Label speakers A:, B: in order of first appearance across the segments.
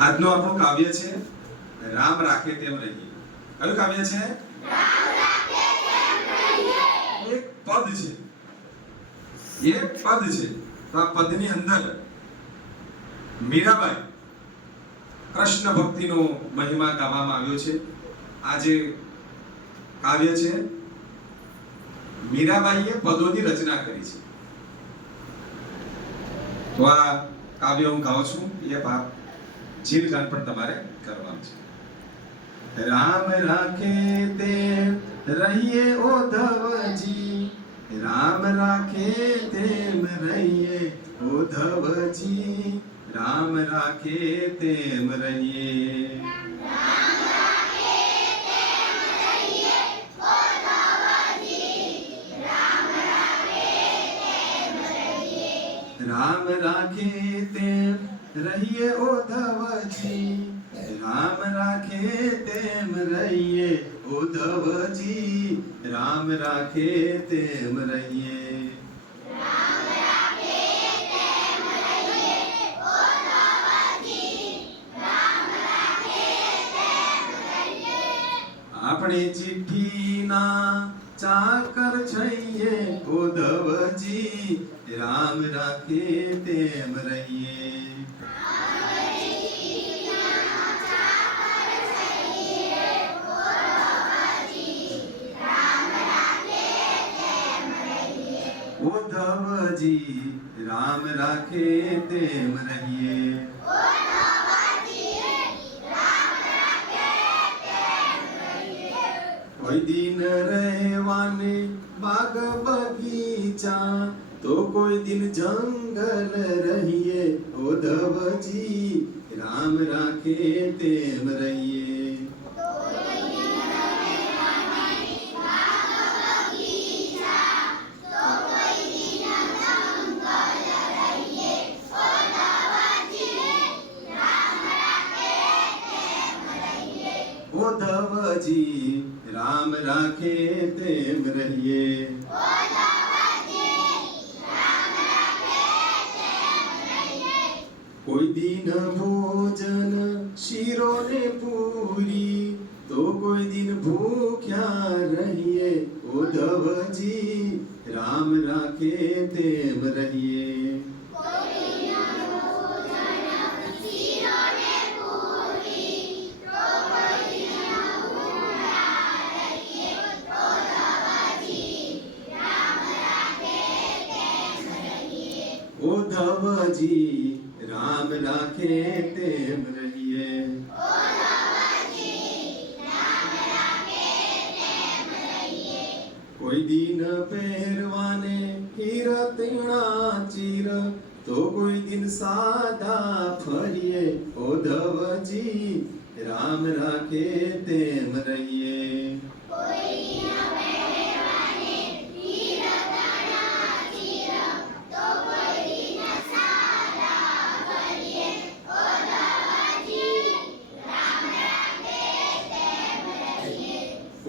A: આજનું આપણું કાવ્ય છે રામ રાખે તેમ રહીએ. કયું કાવ્ય છે? એક પદ છે. એક પદ છે. તો આ પદની અંદર મીરાબાઈ કૃષ્ણ ભક્તિનો મહિમા ગાવામાં આવ્યો છે. આ જે કાવ્ય છે, મીરાબાઈએ પદોની રચના કરી છે. તો આ કાવ્ય હું ગાઉં છું. એ ભાગ જીલ ગાન પણ તમારે કરવાનું છે રામ રાખે તે રહીએ ઓધવજી રામ રાખે તેમ રહીએ ઓધવજી રામ રાખે તેમ રહીએ રામ રાખે તેમ રહીએ ઓધવજી રામ રાખે તેમ રહીએ ઓધવજી રામ રાખે તેમ રહીએ આપણે ચિઠ્ઠીના ચાકર છઈએ ઓધવજી રામ રાખે તેમ રહીએ उद्धव जी राम राखे तेम रहिए। कोई दिन रहवाने बाग बगीचा तो कोई दिन जंगल रहिए। उद्धव जी राम राखे तेम रहिए। રહીએ ઓધવજી રામ રાખે તેમ રહીએ કોઈ દિન ભોજન શીરો ને પૂરી તો કોઈ દિન ભૂખ્યા રહીએ ઓધવજી રામ રાખે તેમ રહીએ उद्धव जी, राम राखे तेम रहिए। कोई दिन पहरवाने हीरा तीणा चीर तो कोई दिन साधा फरिए उद्धव जी, राम राखे तेम रहिए।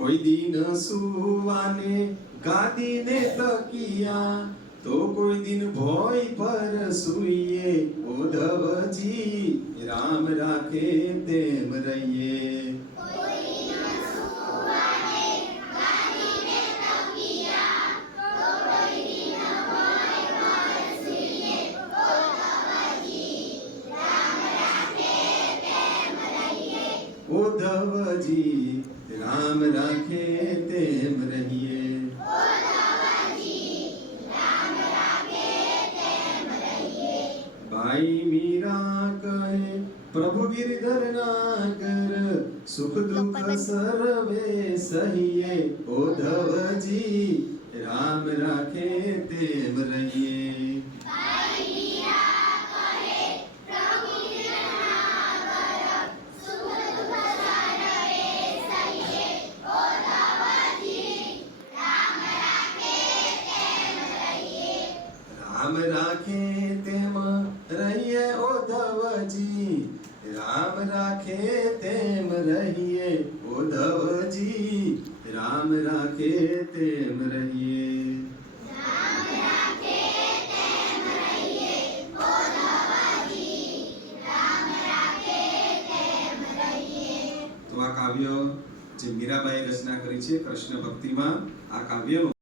A: કોઈ દિન સુવાને ગાદીને તકિયા તો કોઈ દિન ભોય પર સુઈએ ઓધવજી રામ રાખે તેમ રહીએ उद्धव जी राम राखे तेम रहिए। भाई मीरा कहे प्रभु गिरधर कर सुख दुख सर्वे सहिए। उद्धव जी राम राखे तेम रहिए। રામ રાખે તેમ રહીએ ઓધવજી રામ રાખે તેમ રહીએ ઓધવજી રામ રાખે તેમ રહીએ. કાવ્ય જે મીરાબાઈએ રચના કરી છે કૃષ્ણ ભક્તિમાં આ કાવ્યનું